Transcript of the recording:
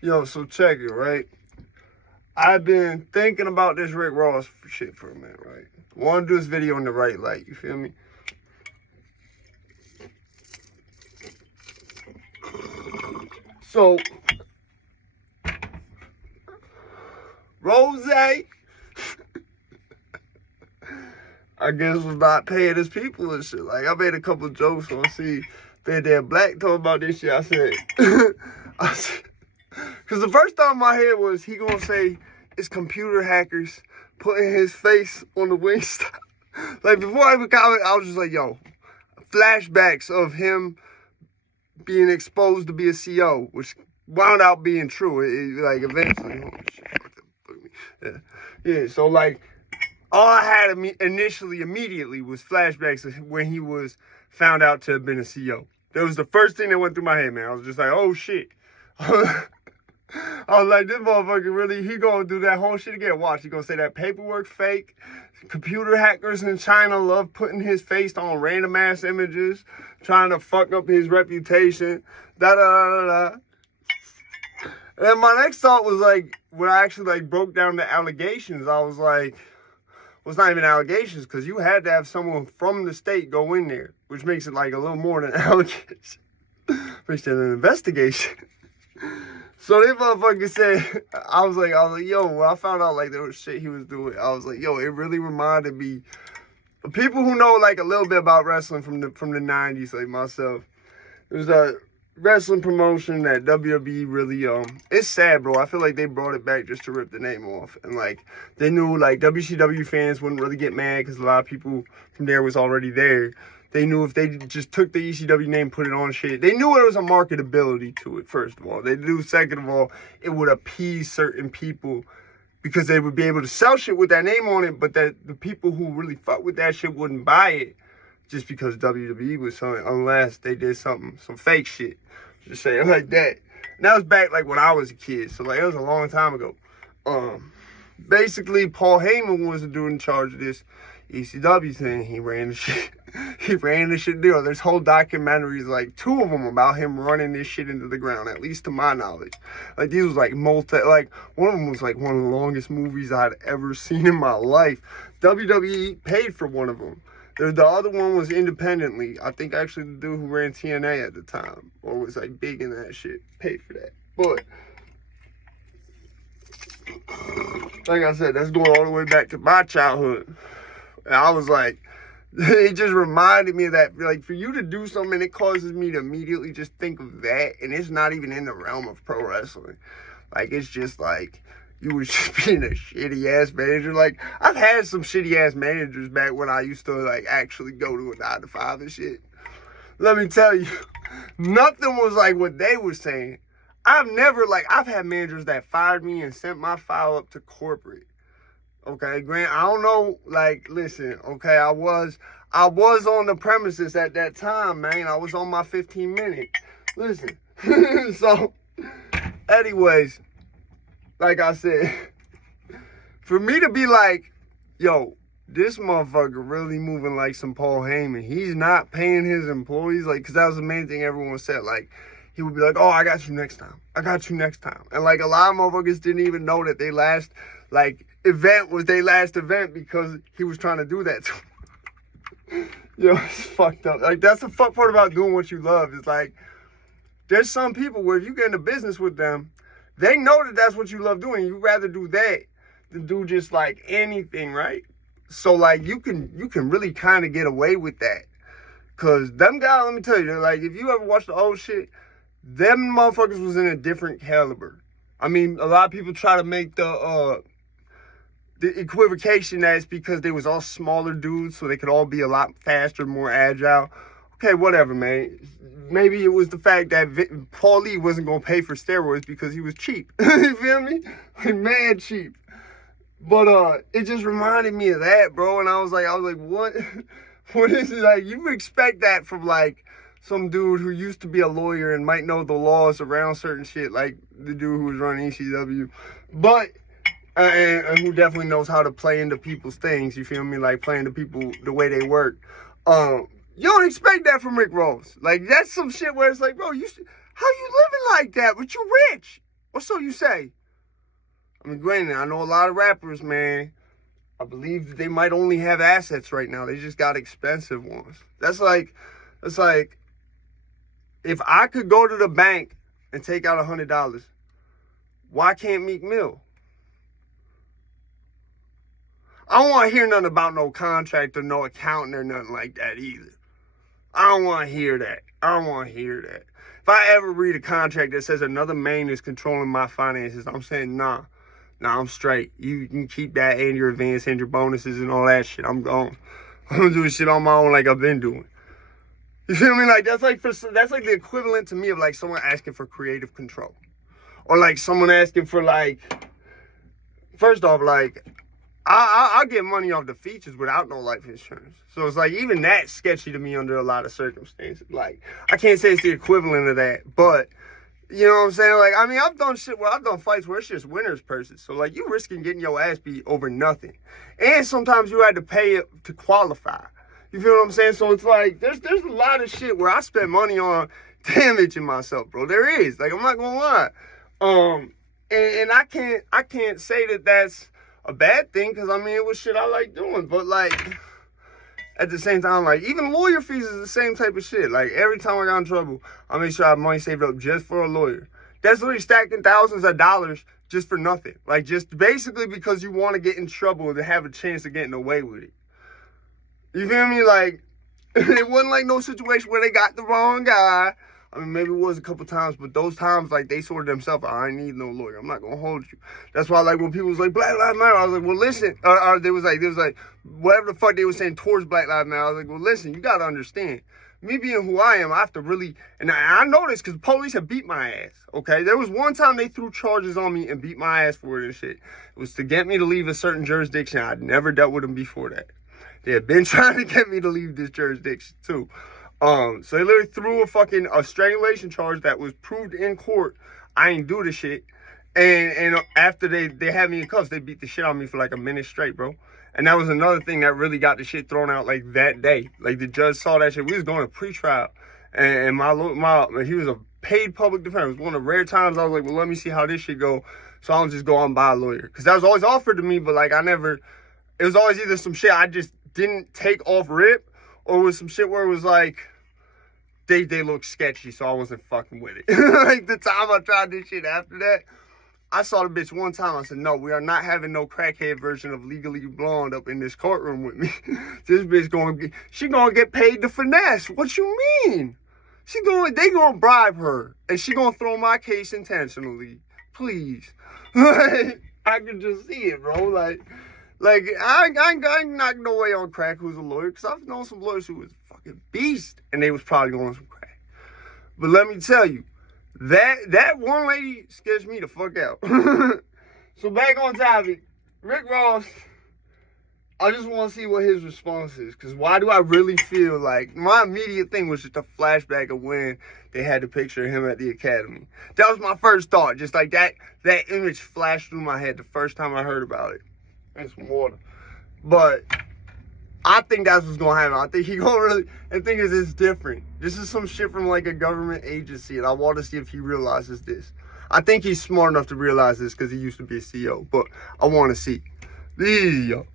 Yo, so check it, right? I've been thinking about this Rick Ross shit for a minute, right? Want to do this video in the right light, you feel me? So, Rose, I guess, was not paying his people and shit. Like, I made a couple jokes on see Bad Damn Black told about this shit. I said, because the first thought in my head was he gonna say it's computer hackers putting his face on the Wingstop. Like, before I even comment, I was just like, yo, flashbacks of him being exposed to be a CO, which wound out being true. Like, eventually. Oh, shit. Yeah, so, like, all I had immediately was flashbacks of when he was found out to have been a CO. That was the first thing that went through my head, man. I was just like, oh, shit. I was like, this motherfucker really, he gonna do that whole shit again. Watch, he gonna say that paperwork fake. Computer hackers in China love putting his face on random ass images, trying to fuck up his reputation. Da-da-da-da-da. And then my next thought was like, when I actually like broke down the allegations, I was like, well, it's not even allegations, because you had to have someone from the state go in there, which makes it like a little more than allegations. Makes it an investigation. So this motherfucker said, I was like, yo, when I found out like there was shit he was doing, I was like, yo, it really reminded me of people who know like a little bit about wrestling from the 90s, like myself. There's a wrestling promotion that WWE really, it's sad, bro. I feel like they brought it back just to rip the name off. And like, they knew like WCW fans wouldn't really get mad because a lot of people from there was already there. They knew if they just took the ECW name, put it on shit, they knew there was a marketability to it, first of all. They knew, second of all, it would appease certain people because they would be able to sell shit with that name on it, but that the people who really fuck with that shit wouldn't buy it just because WWE was something, unless they did some fake shit. Just say it like that. And that was back like when I was a kid, so like it was a long time ago. Basically, Paul Heyman was the dude in charge of this ECW thing. He ran the shit. He ran the shit deal. There's whole documentaries, like 2 of them, about him running this shit into the ground, at least to my knowledge. Like, these was like like, one of them was like one of the longest movies I'd ever seen in my life. WWE paid for one of them. The other one was independently. I think actually the dude who ran TNA at the time, or was like big in that shit, paid for that. But like I said, that's going all the way back to my childhood. And I was like, it just reminded me of that, like, for you to do something, it causes me to immediately just think of that, and it's not even in the realm of pro wrestling. Like, it's just like, you was just being a shitty-ass manager. Like, I've had some shitty-ass managers back when I used to, like, actually go to a 9-to-5 and shit. Let me tell you, nothing was like what they were saying. I've had managers that fired me and sent my file up to corporate. Okay, Grant, I don't know, like, listen, okay, I was on the premises at that time, man. I was on my 15-minute. Listen. So, anyways, like I said, for me to be like, yo, this motherfucker really moving like some Paul Heyman. He's not paying his employees, like, because that was the main thing everyone said. Like, he would be like, oh, I got you next time. I got you next time. And, like, a lot of motherfuckers didn't even know that they last, like, event was their last event because he was trying to do that to them. Yo, it's fucked up. Like, that's the fuck part about doing what you love. It's like, there's some people where if you get into business with them, they know that that's what you love doing. You'd rather do that than do just, like, anything, right? So, like, you can really kind of get away with that. Because them guys, let me tell you, like, if you ever watch the old shit, them motherfuckers was in a different caliber. I mean, a lot of people try to make the equivocation that it's because they was all smaller dudes, so they could all be a lot faster, more agile. Okay, whatever, man. Maybe it was the fact that Paul Lee wasn't going to pay for steroids because he was cheap. You feel me? Like, mad cheap. But it just reminded me of that, bro. And I was like, what? What is it? Like, you expect that from, like, some dude who used to be a lawyer and might know the laws around certain shit, like the dude who was running ECW. But and who definitely knows how to play into people's things, you feel me? Like, playing to people the way they work. You don't expect that from Rick Ross. Like, that's some shit where it's like, bro, how you living like that? But you rich. Or so you say. I mean, granted, I know a lot of rappers, man. I believe that they might only have assets right now. They just got expensive ones. That's like, if I could go to the bank and take out $100, why can't Meek Mill? I don't want to hear nothing about no contract or no accountant or nothing like that either. I don't want to hear that. I don't want to hear that. If I ever read a contract that says another man is controlling my finances, I'm saying, nah, I'm straight. You can keep that and your advance and your bonuses and all that shit. I'm gone. I'm gonna do shit on my own like I've been doing. You feel me? Like that's like the equivalent to me of like someone asking for creative control, or like someone asking for like. First off, like I'll get money off the features without no life insurance. So it's like even that's sketchy to me under a lot of circumstances. Like I can't say it's the equivalent of that, but you know what I'm saying? Like I mean I've done fights where it's just winner's purses. So like you risking getting your ass beat over nothing, and sometimes you had to pay it to qualify. You feel what I'm saying? So it's like there's a lot of shit where I spend money on damaging myself, bro. There is. Like I'm not gonna lie. And I can't say that that's a bad thing, because I mean it was shit I like doing. But like at the same time, like even lawyer fees is the same type of shit. Like every time I got in trouble, I make sure I have money saved up just for a lawyer. That's literally stacking thousands of dollars just for nothing. Like just basically because you want to get in trouble and have a chance of getting away with it. You feel me? Like, it wasn't like no situation where they got the wrong guy. I mean, maybe it was a couple times, but those times, like, they sorted themselves out. I ain't need no lawyer. I'm not going to hold you. That's why, like, when people was like, Black Lives Matter, I was like, well, listen. Or they was like, whatever the fuck they were saying towards Black Lives Matter, I was like, well, listen, you got to understand. Me being who I am, I have to really, and I know this because the police have beat my ass, okay? There was one time they threw charges on me and beat my ass for it and shit. It was to get me to leave a certain jurisdiction. I'd never dealt with them before that. They had been trying to get me to leave this jurisdiction too. So they literally threw a strangulation charge that was proved in court. I ain't do the shit. And after they had me in cuffs, they beat the shit out of me for like a minute straight, bro. And that was another thing that really got the shit thrown out like that day. Like the judge saw that shit. We was going to pretrial, and he was a paid public defender. It was one of the rare times I was like, well, let me see how this shit go. So I'll just go out and buy a lawyer, because that was always offered to me, but like it was always either some shit I just didn't take off rip, or was some shit where it was like they looked sketchy, so I wasn't fucking with it. Like the time I tried this shit after that, I saw the bitch one time. I said, no, we are not having no crackhead version of Legally Blonde up in this courtroom with me. This bitch gonna get paid to finesse. What you mean? They gonna bribe her, and she gonna throw my case intentionally. Please. Like, I can just see it, bro. Like, I ain't knocking no way on crack who's a lawyer, because I've known some lawyers who was fucking beast, and they was probably going some crack. But let me tell you, that one lady scares me the fuck out. So back on topic, Rick Ross, I just want to see what his response is, because why do I really feel like, my immediate thing was just a flashback of when they had the picture of him at the academy. That was my first thought, just like that image flashed through my head the first time I heard about it. And some water. But I think that's what's gonna happen. I think he gonna really, and the thing is, it's different. This is some shit from like a government agency, and I want to see if he realizes this. I think he's smart enough to realize this because he used to be a CEO, but I want to see. These, yo.